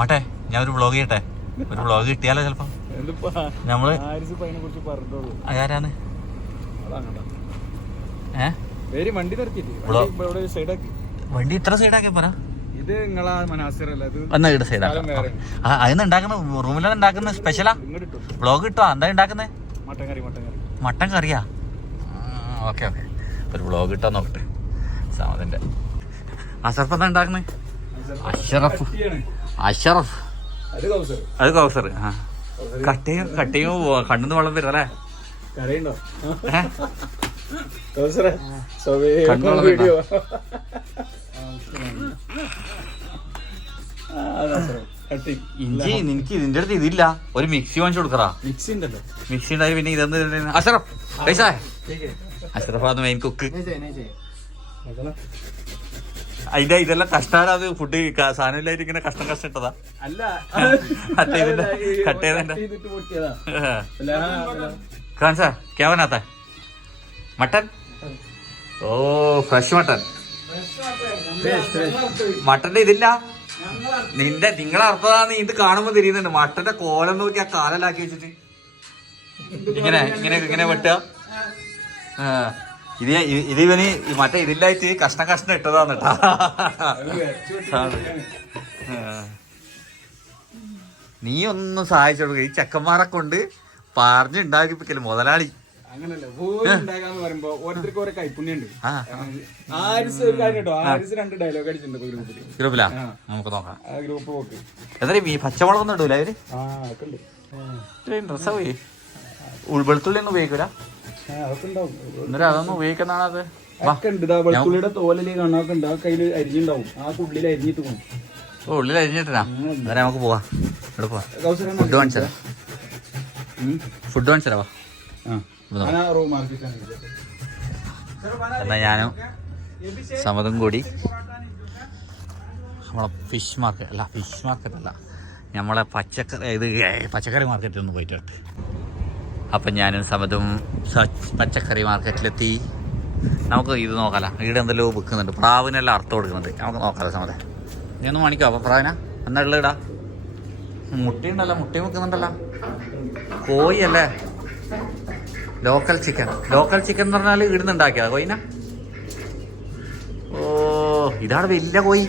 മാട്ടെ ഞാൻ ഒരു വ്ളോഗ് ചെയ്യട്ടെ? ഒരു വ്ളോഗ് കിട്ടിയാലോ ചിലപ്പോ? നമ്മൾ പേര് വണ്ടി ഇത്ര സൈഡാക്കി പറ ഇത് നിങ്ങളാ മനാസിറല്ല ഇത് സൈഡാക്കാം അതിന്ന് ഉണ്ടാക്കുന്ന? റൂമിലാണ് ഉണ്ടാക്കുന്ന സ്പെഷ്യലാ വ്ളോഗ് കിട്ടുമോ എന്താ ഉണ്ടാക്കുന്നത് മട്ടൻ കറി മട്ടൻ കറി. മട്ടൻ കറിയാ? ഓക്കെ ഓക്കെ ഒരു വ്ളോഗ് കിട്ടാൻ നോക്കട്ടെ. സാമതിന്റെ അഷറഫ് എന്താ ഉണ്ടാക്കുന്നത് അഷറഫ്. അഷറഫ്. അത് കൗസർ. അത് ആ. കട്ടയും കട്ടയും കണ്ണുന്ന് വെള്ളം വരും കട്ടി. ഇഞ്ചി നിനക്ക് ഇതിന്റെ അടുത്ത് ഇതില്ല. ഒരു മിക്സി വാങ്ങിച്ചു കൊടുക്കറാ. മിക്സി ഉണ്ടല്ലോ. മിക്സി ഉണ്ടായി പിന്നെ ഇതെന്ത് അഷറഫ് അഷറഫ് ആണ് മെയിൻ കുക്ക് അതിന്റെ ഇതെല്ലാം കഷ്ടാണ് അത് ഫുഡ് സാധനമില്ലായിട്ട് ഇങ്ങനെ കഷ്ടം കഷ്ടപ്പെട്ടതാ അല്ല. കട്ട് ചെയ്തിട്ട് കട്ട് പൊട്ടിയതാ. കാണിച്ചാ കേവനാത്ത മട്ടൻ? ഓ ഫ്രഷ് മട്ടൻ. മട്ടന്റെ ഇതില്ല. നിന്റെ നിങ്ങളെ നീ ഇത് കാണുമ്പോ തിരിയുന്നുണ്ട്. മട്ടന്റെ കോലം നോക്കി ആ കാലലാക്കി വെച്ചിട്ട്. ഇങ്ങനെ ഇങ്ങനെ ഇങ്ങനെ വെട്ടുക. ആ, ഇത് ഇത് ഇവന് മറ്റേ ഇതില്ലായിട്ട് കഷ്ണം കഷ്ണം ഇട്ടതാന്ന് കേട്ടാ. നീ ഒന്നും സഹായിച്ചു കൊടുക്കുക ഈ ചെക്കന്മാരെ കൊണ്ട് പറഞ്ഞുണ്ടാക്കിപ്പിക്കൽ മുതലാളി. അങ്ങനല്ല. പോലും ഉണ്ടാക്കാന്ന് പറയുമ്പോ ഓരോരുത്തർക്ക് ഓരോ കൈപ്പുണ്യുണ്ട് ആ. ആരിസ് ഒരു കാര്യം കേട്ടോ ആരിസ് രണ്ട് ഡയലോഗ് അടിച്ചിട്ടുണ്ട് ഗ്രൂപ്പിൽ ഗ്രൂപ്പിലാ? നമുക്ക് നോക്കാം. ഗ്രൂപ്പ് പോക്ക് ഈ പച്ചമുളകൊന്നും ഇടൂല അവർ ആ അതൊക്കെ ഉണ്ട്. ഇത്രയും ഡ്രസ്സാവേ ഉൾവെളുത്തുള്ളി ഒന്നും ഉപയോഗിക്കൂല? എന്നിട്ട് അതൊന്നും ഉപയോഗിക്കുന്നതാണ് അത്? ഒക്കെ ഉണ്ട് ഇതാ വെളുത്തുള്ളിയുടെ തോലല് കാണാനൊക്കെ ഉണ്ട്. ആ കയ്യിൽ അരിഞ്ഞുണ്ടാവും. ആ ഉള്ളിൽ അരിഞ്ഞിട്ട് പോകും ഓ ഉള്ളിൽ അരിഞ്ഞിട്ടാ അന്നേരം നമുക്ക് പോവാ. ഇവിടെ പോവാ. ഫുഡ് കാണിച്ചതാ ഫുഡ് കാണിച്ചതാ വാ. ഇവിടെ നോക്കാം. റൂം മാർക്കറ്റാണ് എന്നാ ഞാനും സമ്മതം കൂടി നമ്മളെ ഫിഷ് മാർക്കറ്റ് അല്ല ഫിഷ് മാർക്കറ്റ് അല്ല. നമ്മളെ പച്ചക്കറി ഇത് പച്ചക്കറി മാർക്കറ്റിൽ ഒന്ന് പോയിട്ട്. അപ്പം ഞാനും സമതും പച്ചക്കറി മാർക്കറ്റിലെത്തി. നമുക്ക് ഇത് നോക്കാല. ഇവിടെ എന്തെല്ലോ വിൽക്കുന്നുണ്ട്. പ്രാവിനെല്ലാം അർത്ഥം കൊടുക്കുന്നുണ്ട്. നമുക്ക് നോക്കാലോ സമതെ. നീ ഒന്ന് മണിക്കോ. അപ്പം പ്രാവിന എന്നാ മുട്ടി ഇടാ? മുട്ടയുണ്ടല്ലോ മുട്ടയും കോഴി അല്ലേ ലോക്കൽ ചിക്കൻ ലോക്കൽ ചിക്കൻ എന്ന് പറഞ്ഞാൽ ഇവിടുന്ന് ഉണ്ടാക്കിയതാ കോയിന ഓ ഇതാണ് വലിയ കോയി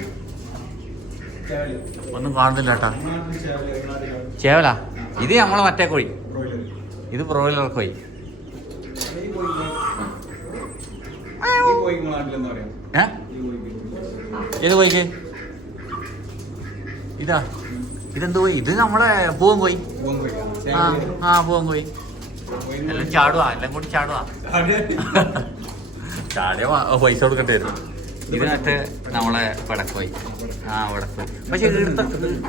ഒന്നും കാണുന്നില്ല കേട്ടാ. ചേവല? ഇത് നമ്മളെ മറ്റേ കോഴി. ഇത് ബ്രോയിലർ കോയി പോയി ഏത് കോയിക്ക് ഇതാ. ഇതെന്ത് പോയി ഇത് നമ്മളെ പൂവൻ കോയി ആ ആ പൂവൻ കോയി എല്ലാം ചാടുവാ. എല്ലാം കൂടി ചാടുവാ. ചാടിയ പൈസ കൊടുക്കേണ്ടി വരും. ഇതിനകത്ത് നമ്മളെ വടക്കോയി ആ വടക്കോയി പക്ഷെ ഈടുത്ത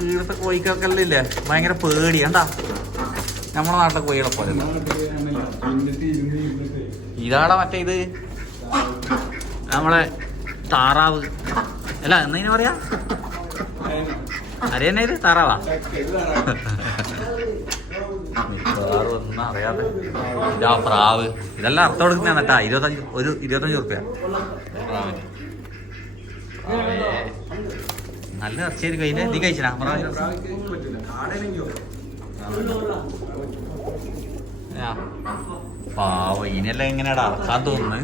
ഈടുത്ത കോഴിക്കൊക്കെ ഇല്ലേ? ഭയങ്കര പേടി കണ്ടാ? നമ്മളെ നാട്ടിലെ കോഴികളെ പോലെ ഇതാടെ മറ്റേ ഇത്. നമ്മളെ താറാവ്. അല്ല എന്നതിന് പറയാ? അറിയാനാ ഇത് താറാവാ? പ്രാവ്. ഇതെല്ലാം അർത്ഥം കൊടുക്കുന്ന കേട്ടാ. ഇരുപത്തഞ്ച് ഒരു ഇരുപത്തഞ്ച് റുപ്യ നല്ല ഇറച്ചിയായിരിക്കും കഴിഞ്ഞ നീ കഴിച്ചാ പ്രാവ്. പാവം ഇനിയെല്ലാം എങ്ങനെയാടാ? അറക്കാൻ തോന്നുന്നു.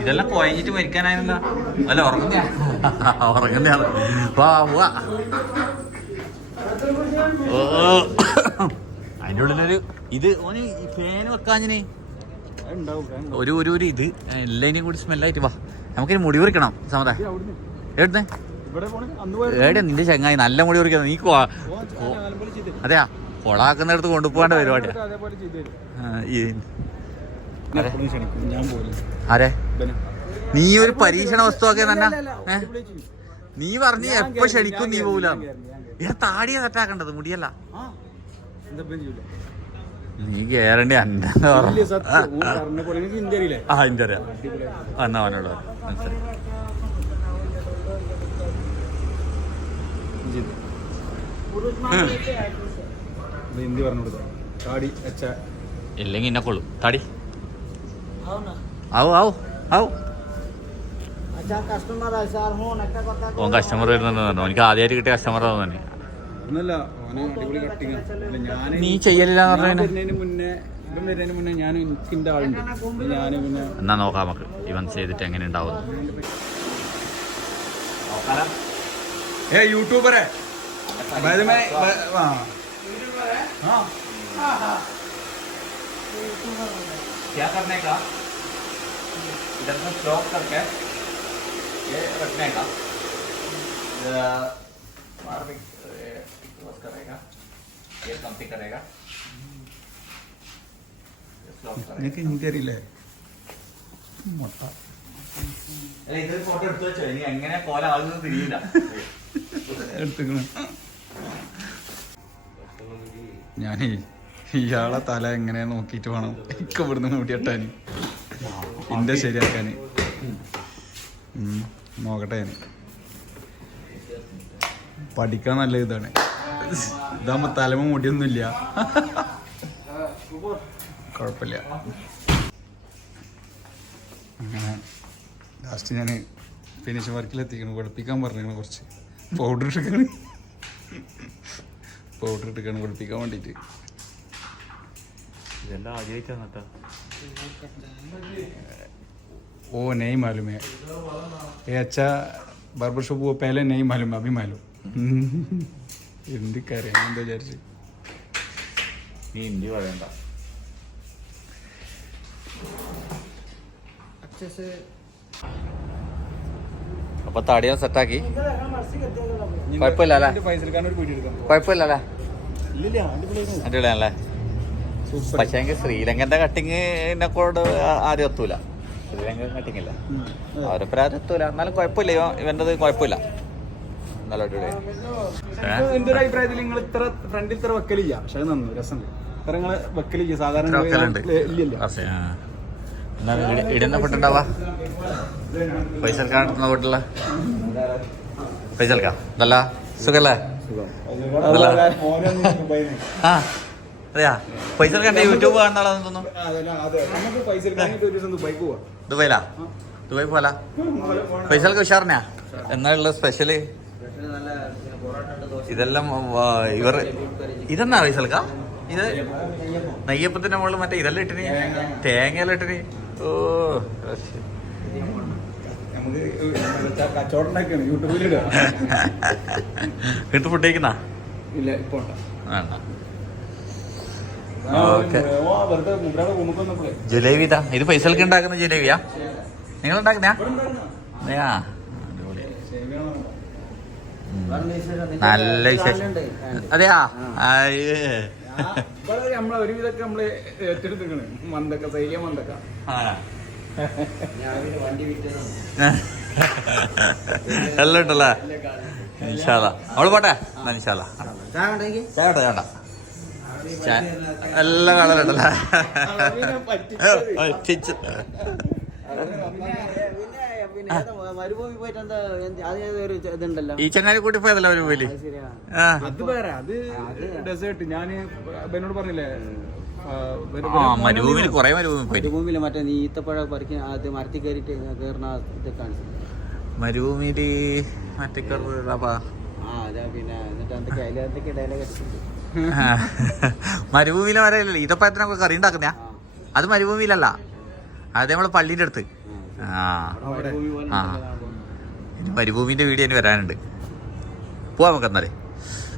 ഇതെല്ലാം കുഴഞ്ഞിട്ട് മരിക്കാനായിരുന്നല്ല അല്ല ഉറങ്ങുന്ന ഉറങ്ങുന്നയാണ് വാ വാ ഓ. അതിന്റെ ഉള്ളിലൊരു ഇത് ഓന് ഫാന് വെക്കാഞ്ഞിന് ഒരു ഒരു ഒരു ഇത്. എല്ലാതിനെയും കൂടി സ്മെല്ലായിട്ട് വാ. നമുക്കിനി മുടി പറിക്കണം സമതാ. എവിടുന്ന്? അന്ന് ഏടെ നിന്റെ ചങ്ങായി നല്ല മുടി പറിക്കുന്നത് നീ അതെയാ കൊളാക്കുന്നിടത്ത് കൊണ്ടുപോകേണ്ട പരിപാടിയാ. അരെ ആരെ? നീ ഒരു പരീക്ഷണ വസ്തുവാക്കിയ തന്നെ. നീ പറഞ്ഞു എപ്പോ ക്ഷണിക്കും നീ പോവില്ല? ഞാൻ താടിയാ കട്ടാക്കേണ്ടത് മുടിയല്ല. നീ കേറണ്ടി ഹിന്ദി ആ ഇന്റെ അറിയാം. എന്നാ അവനോട് മനസ്സിലായി. രഞ്ജിത്ത് ഹിന്ദി പറഞ്ഞു കൊടുക്കാം അച്ഛ ഇല്ലെങ്കിൽ എന്നെ കൊള്ളും. താടി. ആവോ ആവോ ആവോ. ഓൻ കസ്റ്റമർ വരുന്നുണ്ടെന്നു എനിക്ക് ആദ്യമായിട്ട് കിട്ടിയ കസ്റ്റമർ ആവും തന്നെ നീ ചെയ്യലില്ല എന്നാ നോക്കാം നമുക്ക്. ഇവൻ ചെയ്തിട്ട് എങ്ങനെ ഉണ്ടാവും നോക്കാലോ ഏ യൂട്യൂബറെ बाद में हाँ हाँ क्या करने का इधर में स्टॉप करके ये रखने का क्लोज करेगा ये कंपी करेगा ये stop करेगा നിനക്ക് ഹിന്ദി അറിയില്ലേ മുട്ട അല്ല, ഇതൊരു ഫോട്ടോ എടുത്തു വെച്ചോ ഇനി എങ്ങനെ കോല ആകുന്നത് തിരിയില്ല എടുത്തുക്കണ് ഇയാളെ തല എങ്ങനെ നോക്കിട്ട് വേണം? എനിക്ക് ഇവിടുന്ന് മൂടിയിട്ടാൻ എന്റെ ശരിയാക്കാൻ നോക്കട്ടെ ഞാൻ പഠിക്കാൻ നല്ല ഇതാണ്. ഇതാകുമ്പോ തലമ മുടിയൊന്നുമില്ല. കുഴപ്പമില്ല. അങ്ങനെ ലാസ്റ്റ് ഞാൻ ഫിനിഷ് വർക്കിലെത്തിക്കണം പഠിപ്പിക്കാൻ പറഞ്ഞിരുന്നു പറഞ്ഞു കുറച്ച്. പൗഡർ ഇട്ടിക്കാണ് പൗഡർ ഇട്ടിക്കാണ് കുളിപ്പിക്കാൻ വേണ്ടിട്ട്. ഓ നെയ് മാലുമേ. ഏ അച്ഛാ ബാർബർ ഷോപ്പ് പോ പേലെ നെയ് മാലും അഭിമാലും എന്ത് കറിയാം എന്താ വിചാരിച്ചു. നീ ഇന്ത്യ പറയണ്ട. അപ്പൊ തടിയാൻ സെറ്റാക്കി കുഴപ്പമില്ല പക്ഷെ അടിപൊളിയാണല്ലേ? എങ്കിൽ ശ്രീലങ്കന്റെ കട്ടിങ് എന്നെ കൊണ്ട് ആരും എത്തൂല. ശ്രീലങ്കൻ കട്ടിങ് ഇല്ല. അവരൊപ്പം ആരും എത്തൂല. എന്നാലും കുഴപ്പമില്ല. ഇവൻ ഇവന്റെത് കുഴപ്പമില്ല. നല്ല അടിപൊളിയായി എന്റെ ഒരു അഭിപ്രായത്തിൽ നിങ്ങൾ ഇത്ര ഫ്രണ്ടിൽ ഇത്ര വെക്കലില്ല. പക്ഷെ നന്നു. രസം ഇത്ര വെക്കലില്ല. സാധാരണ ഇല്ലല്ലോ ഇട- ഇടുന്ന പൈസ എടുക്കാൻ വീട്ടില പൈസ എടുക്കാം? ഇതല്ല? സുഖല്ലേ. ആ അതെയാ? പൈസ യൂട്യൂബ് തോന്നുന്നു ദിവസം ദുബായിക്ക് പോവാം ദുബൈലാ ദുബായ് പോല പൈസക്ക് ഉഷാറിനാ? എന്നുള്ള സ്പെഷ്യൽ? ഇതെല്ലാം ഇവർ ഇതെന്നാ പൈസൽക്ക ഇത് നെയ്യപ്പത്തിന്റെ മുകളിൽ മറ്റേ ഇതെല്ലാം ഇട്ടിന്? തേങ്ങയെല്ലാം ഇട്ടിന്? ഓ വീട്ടിൽ ഫുഡ് കഴിക്കുന്ന? ഇല്ല ഇപ്പൊ? വേണ്ട ഇതാ. ഇത് പൈസക്ക് ഉണ്ടാക്കുന്ന ജിലേബിയാ? നിങ്ങൾ ഉണ്ടാക്കുന്ന അടിപൊളി. നല്ല വിശേഷം. അതെയാ? നമ്മളെ ഒരുവിധമൊക്കെ നമ്മൾ ഏറ്റെടുത്തിക്കണ് മന്ദക്ക സൈലിയ മന്ദക്ക. എല്ലാം ഉണ്ടല്ലേ? അവൾ പോട്ടെ? ഉണ്ടെങ്കിൽ ചേട്ടാ ചേട്ടാ എല്ലാം കാണലുണ്ടല്ലേ ഈ കൂട്ടി പോയതല്ല അത് വേറെ അത് ഡെസേർട്ട്. ഞാൻ ബെന്നോട് പറഞ്ഞില്ലേ മരുഭൂമിയിൽ കുറെ മരുഭൂമി പോയി. മരുഭൂമിയിൽ മറ്റേ നീ ഈത്തപ്പഴം പറിക്കാൻ അത് മരത്തിൽ കയറിയിട്ട് കയറുന്ന ഇത് കാണിച്ചു. മരുഭൂമിയിൽ മറ്റേ കറുപ്പാ ആ അതാ പിന്നെ എന്നിട്ട് എന്തൊക്കെ അതിൽ എന്തൊക്കെ ഡയലോഗ് അടിച്ചിട്ടുണ്ട് മരുഭൂമിയിലെ വരല്ലേ ഈത്തപ്പഴത്തിനൊക്കെ കറി ഉണ്ടാക്കുന്ന അത് മരുഭൂമിയിലല്ല. അത് നമ്മളെ പള്ളിന്റെ അടുത്ത്. ആ. ഇനി വീഡിയോ ഇനി വരാനുണ്ട്. പോവാ നമുക്ക് എന്നാലേ.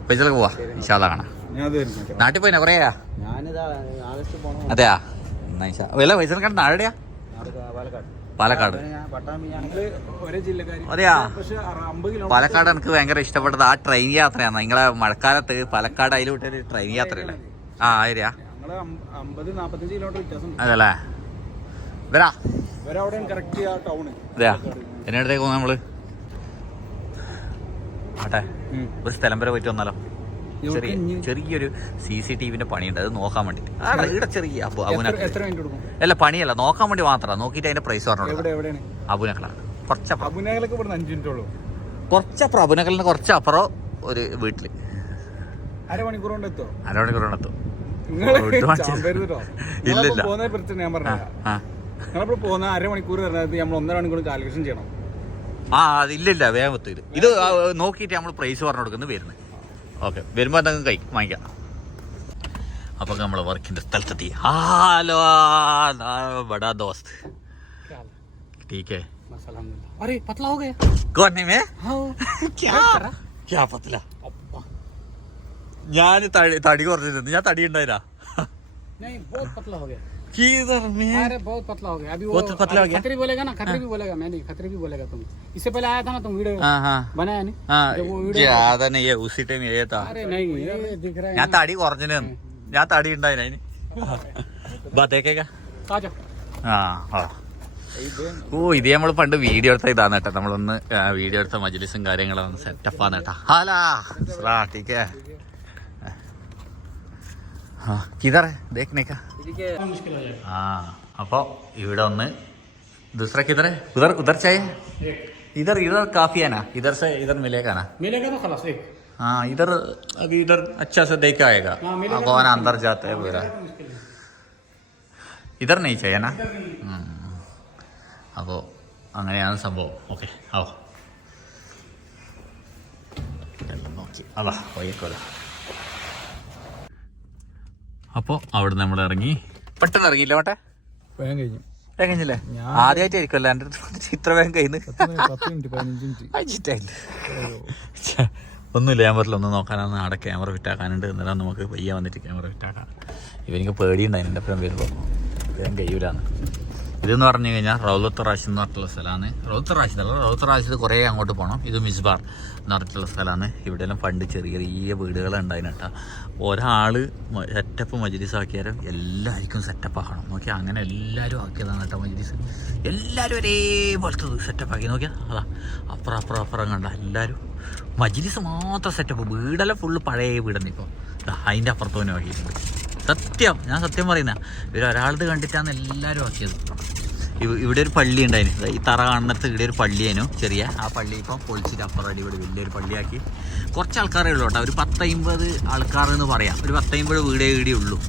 പൈസക്ക് പോവാ. ഇഷാദാ കാണാം. നാട്ടിൽ പോയിനാ കുറേയാ അതെയാ? എന്നാ പൈസ കണ്ട പാലക്കാട്. അതെയാ? പാലക്കാട് എനിക്ക് ഭയങ്കര ഇഷ്ടപ്പെട്ടത് ആ ട്രെയിൻ യാത്രയാണ് നിങ്ങളെ മഴക്കാലത്ത് പാലക്കാട് അതിൽ വിട്ടൊരു ട്രെയിൻ യാത്രയല്ലേ? ആ ആയിരാ അതല്ലേ വരാ. അതെയാ? എന്നിടത്തേക്ക് പോകും നമ്മൾ? ആട്ടെ ഒരു സ്ഥലം വരെ പോയിട്ട് വന്നാലോ? ചെറിയ ചെറിയൊരു സി സി ടി വിന്റെ പണിയുണ്ട് അത് നോക്കാൻ വേണ്ടി. ഇവിടെ ചെറിയ അല്ല പണിയല്ല നോക്കാൻ വേണ്ടി മാത്രമാണ് നോക്കിയിട്ട് അതിന്റെ പ്രൈസ് പറഞ്ഞു അബുനക്കളാണ്. കുറച്ചപ്പുറം. കുറച്ചപ്പുറം അബുനക്കളിന് കുറച്ചപ്പുറം ഒരു വീട്ടിൽ. അരമണിക്കൂർ കൊണ്ട് ഇല്ലല്ലോ. അരമണിക്കൂർ എത്തും നിങ്ങൾ ഫുഡ് വാങ്ങിച്ച് ചാമ്പരുത് ട്ടോ. ഇല്ല, നിങ്ങളിപ്പോ ഇല്ല. പോകുന്ന പ്രശ്നം ഞാൻ ആ പറഞ്ഞ ആ നിങ്ങളിപ്പോ പോകുന്ന അരമണിക്കൂർ പറഞ്ഞത് നമ്മൾ ഒന്നര മണിക്കൂർ കാൽക്കുലേഷൻ ചെയ്യണം ആ അതില്ലില്ല വേഗം എത്തും ഇത് ഇത് ആ, നോക്കിയിട്ട് നമ്മൾ പ്രൈസ് പറഞ്ഞു കൊടുക്കുന്നത് വരുന്നത് ഓക്കെ വരുമ്പോൾ എന്തെങ്കിലും കഴി വാങ്ങിക്കാം അപ്പം നമ്മൾ വർക്കിൻ്റെ സ്ഥലത്തെത്തി ഹലോ ബടാ ദോസ്ത് ठीक है अरे पतला हो गया कौन है मैं हाँ क्या क्या പത്തില ഞാൻ തടി തടി കുറച്ചിരുന്നു ഞാൻ തടി ഉണ്ടായില്ല नहीं बहुत पतला हो गया किधर में अरे बहुत पतला हो गया अभी वो बहुत पतला हो गया? खतरी बोलेगा ना खतरी भी बोलेगा मैं नहीं खतरी भी बोलेगा तुम इससे पहले आया था ना तुम वीडियो हाँ हाँ बनाया नहीं हाँ जब वो वीडियो ज्यादा नहीं है उसी टाइम ये था अरे नहीं ये दिख रहा है ഞാൻ തടി കുറഞ്ഞു ഞാൻ തടി ഉണ്ടായില്ല അതിന് ബത്തേക്കേക്കാ आ जाओ ആ ആ ഓ ഇത് നമ്മൾ പണ്ട് വീഡിയോ എടുത്ത ഇതാണ് കേട്ടോ നമ്മളൊന്ന് ആ, വീഡിയോ എടുത്ത മജ്ലിസും കാര്യങ്ങളും ഒന്ന് സെറ്റപ്പ് ആണ് കേട്ടോ ഹാലാ റാ ടീക്ക് ആ കിതറ ദേഖ്നേക്കാ ആ അപ്പോൾ ഇവിടെ ഒന്ന് दूसरा किधर है उधर उधर चाहिए इधर इधर काफी है ना इधर से इधर मिलेगा ना मिलेगा तो खलास एक हाँ इधर अभी इधर अच्छा से देख के आएगा हाँ, मिलेगा अब कौन अंदर जाता है पूरा ഇതർ നെയ് ചെയ്യാനാ അപ്പോൾ അങ്ങനെയാണ് സംഭവം ഓക്കെ ആവോ എല്ലാം നോക്കി അതാ വൈക്കോല അപ്പോൾ അവിടെ നമ്മൾ ഇറങ്ങി. പെട്ടെന്ന് ഇറങ്ങിയില്ല വട്ടെ വേഗം കഴിഞ്ഞു. വേഗം കഴിഞ്ഞില്ലേ? ആദ്യമായിട്ടായിരിക്കുമല്ലോ എന്റെ അടുത്ത് ഇത്ര വേഗം കഴിയുന്നു പത്ത് മിനിറ്റ് പതിനഞ്ച് മിനിറ്റ്. അജിറ്റായില്ല ഒന്നുമില്ല ഞാൻ പറഞ്ഞില്ല ഒന്ന് നോക്കാനാണ് അവിടെ ക്യാമറ ഫിറ്റാക്കാനുണ്ട് എന്നാലും നമുക്ക് പയ്യ വന്നിട്ട് ക്യാമറ ഫിറ്റാക്കാം ഇവനിക്ക് പേടിയുണ്ടായിരുന്നു എന്റെ അപ്പുറം വരുമ്പോൾ വേഗം കഴിയൂലാന്ന്. ഇതെന്ന് പറഞ്ഞു കഴിഞ്ഞാൽ റൗലത്ത് റാഷിദ് എന്ന് പറഞ്ഞിട്ടുള്ള സ്ഥലമാണ്. റൗലത്ത് റാഷിദ് അല്ല റൗലത്ത് റാഷിദ് കുറേ അങ്ങോട്ട് പോകണം ഇത് മിസ്ബാർ എന്ന് പറഞ്ഞിട്ടുള്ള സ്ഥലമാണ്. ഇവിടെയെല്ലാം പണ്ട് ചെറിയ ചെറിയ വീടുകളുണ്ടായിന് കേട്ടോ. ഒരാൾ സെറ്റപ്പ് മജ്ലിസ് ആക്കിയാലും എല്ലാവർക്കും സെറ്റപ്പ് ആക്കണം. നോക്കിയാൽ അങ്ങനെ എല്ലാവരും ആക്കിയതാണ് കേട്ടോ മജ്ലിസ്. എല്ലാവരും ഒരേപോലത്തെ സെറ്റപ്പ് ആക്കി. നോക്കിയാൽ അതാ അപ്പുറം അപ്പുറം അപ്പുറം കണ്ട എല്ലാവരും മജ്ലിസ് മാത്രം സെറ്റപ്പ് വീടെല്ലാം ഫുള്ള് പഴയ വീടെന്ന് ഇപ്പോൾ അതിന്റെ അപ്പുറത്ത് തന്നെ ആക്കിയിട്ടുണ്ട് സത്യം ഞാൻ സത്യം പറയുന്ന. ഇവർ ഒരാളത് കണ്ടിട്ടാണ് എല്ലാവരും ആക്കിയത്. ഇവ- ഇവിടെ ഒരു പള്ളി ഉണ്ടായിരുന്നു ഈ തറ കാണുന്നിടത്ത് ഇവിടെ ഒരു പള്ളിയേനു ചെറിയ. ആ പള്ളി ഇപ്പം പൊളിച്ചിട്ട് അപ്പുറം അടിപൊളി വലിയൊരു പള്ളിയാക്കി. കുറച്ച് ആൾക്കാരേ ഉള്ളൂ കേട്ടോ. ഒരു പത്തമ്പത് ആൾക്കാർ എന്ന് പറയാം. ഒരു പത്തമ്പത് വീടേ ഈടെ ഉള്ളൂ.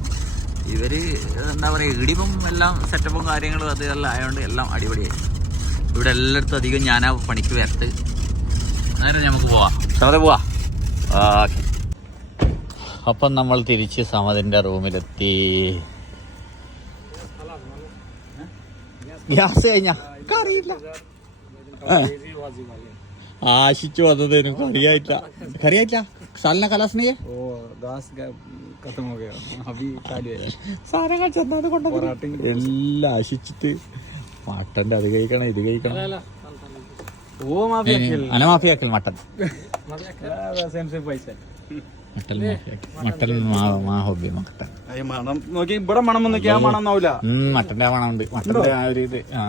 ഇവർ എന്താ പറയുക ഈടിപ്പം എല്ലാം സെറ്റപ്പും കാര്യങ്ങളും അത് എല്ലാം ആയതുകൊണ്ട് എല്ലാം അടിപൊളിയായി. ഇവിടെ എല്ലായിടത്തും അധികം ഞാനാ പണിക്ക് വരത്ത്. നേരെ നമുക്ക് പോവാം. സമതെ പോവാ. ഓക്കെ അപ്പം നമ്മൾ തിരിച്ച് സമതിന്റെ റൂമിലെത്തി. ഗ്യാസ് കഴിഞ്ഞ? ആശിച്ചു വന്നത് എനിക്ക് കറിയായിട്ടില്ല കറിയായിട്ടില്ല സാലിനെ കലാസ്നിയെ സാധനങ്ങൾ ചെന്നത് കൊണ്ട് എല്ലാം ആശിച്ചിട്ട്. മട്ടന്റെ അത് കഴിക്കണം ഇത് കഴിക്കണം. അനമാഫിയാക്കൽ മട്ടൻ. സെയിം സെയിം പൈസ. മട്ടൽ മാ ഹോബി മട്ടൻ. മണം നോക്കി ഇവിടെ മണം വന്നൊക്കെ ആ മണം എന്നാവൂല മട്ടന്റെ മട്ടന്റെ മണമുണ്ട് മട്ടന്റെ ആ ഒരു ഇത് ആ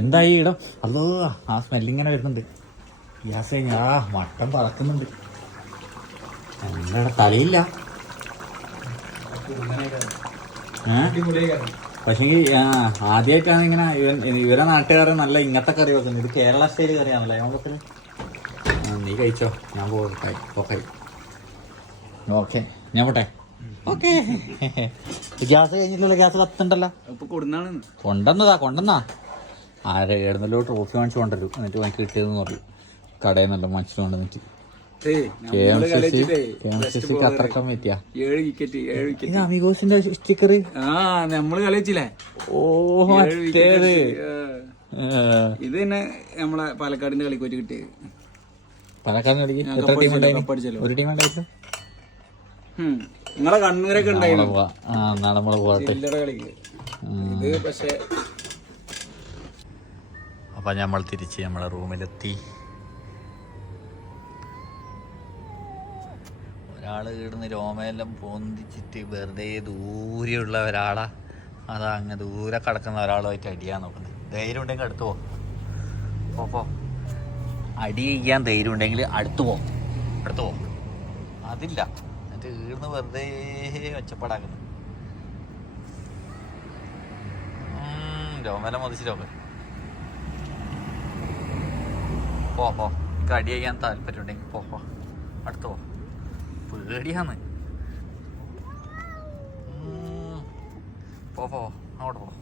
എന്തായി ഇടം? അതോ ആ സ്മെല്ല് ഇങ്ങനെ വരുന്നുണ്ട്. ഗ്യാസ് ആ മട്ടൻ പറക്കുന്നുണ്ട് എന്താ തലയില്ല. പക്ഷേ ആദ്യമായിട്ടാണ് ഇങ്ങനെ ഇവൻ ഇവരെ നാട്ടുകാരെ നല്ല ഇങ്ങനത്തെ കറി വെക്കുന്നത്. ഇത് കേരള സ്റ്റൈൽ കറിയാണല്ലോ ഞങ്ങൾക്ക് നീ കഴിച്ചോ? ഞാൻ പോകട്ടെ ഓക്കെ ഓക്കെ. ഞാൻ പോട്ടെ. ഓക്കെ. ഗ്യാസ് കഴിഞ്ഞിട്ടുള്ള ഗ്യാസ് കത്തുണ്ടല്ലോ. ഇപ്പൊ കൊടുന്നാണ്. കൊണ്ടുവന്നതാ കൊണ്ടുവന്നാ. ആരെ എഴുന്നല്ലോ ട്രോഫി വാങ്ങിച്ചു കൊണ്ടുവരും. എന്നിട്ട് വാങ്ങി കിട്ടിയതെന്ന് പറഞ്ഞു. കടയിൽ നിന്നല്ല വാങ്ങിച്ചു കൊണ്ടുവന്നിട്ട്. അമിഗോസിന്റെ സ്റ്റിക്കർ ആ നമ്മൾ കളിച്ചില്ലേ? ഓ ഇത് തന്നെ നമ്മളെ പാലക്കാടിന്റെ കളിക്കോറ്റ് കിട്ടിയത്. ഞാൻ എത്ര ടീം ഉണ്ടായിരുന്നു ഒരു ടീം ഉണ്ടായിരുന്നു ഉം. നിങ്ങളെ കണ്ണൂരൊക്കെ ഉണ്ടായിരുന്നു പോവാ. ആ നാളെ നമ്മൾ പോകട്ടെ ഇത് പക്ഷേ അപ്പൊ നമ്മൾ തിരിച്ച് നമ്മളെ റൂമിലെത്തി. ഒരാൾ ഇടുന്ന് രോമയെല്ലാം പൊന്തിച്ചിട്ട് വെറുതെ ദൂരെയുള്ള ഒരാളാ. അതാ അങ്ങ് ദൂരെ കിടക്കുന്ന ഒരാളുമായിട്ട് അടിയാ നോക്കുന്നത്. ധൈര്യം ഉണ്ടെങ്കിൽ അടുത്ത് പോ പോ. അടി ചെയ്യാൻ ധൈര്യം ഉണ്ടെങ്കിൽ അടുത്ത് പോ. അടുത്ത് പോ. അതില്ല. എന്നിട്ട് ഈർന്ന് വെറുതെ ഒച്ചപ്പാടാക്കുന്നു. ഉം, രോമയെല്ലാം രോമൻ. പോ പോ. എനിക്ക് അടി ചെയ്യാൻ താല്പര്യമുണ്ടെങ്കിൽ പോ പോ. അടുത്ത് പോ. പേടിയാന്ന് പോ പോ. അങ്ങോട്ട് പോ.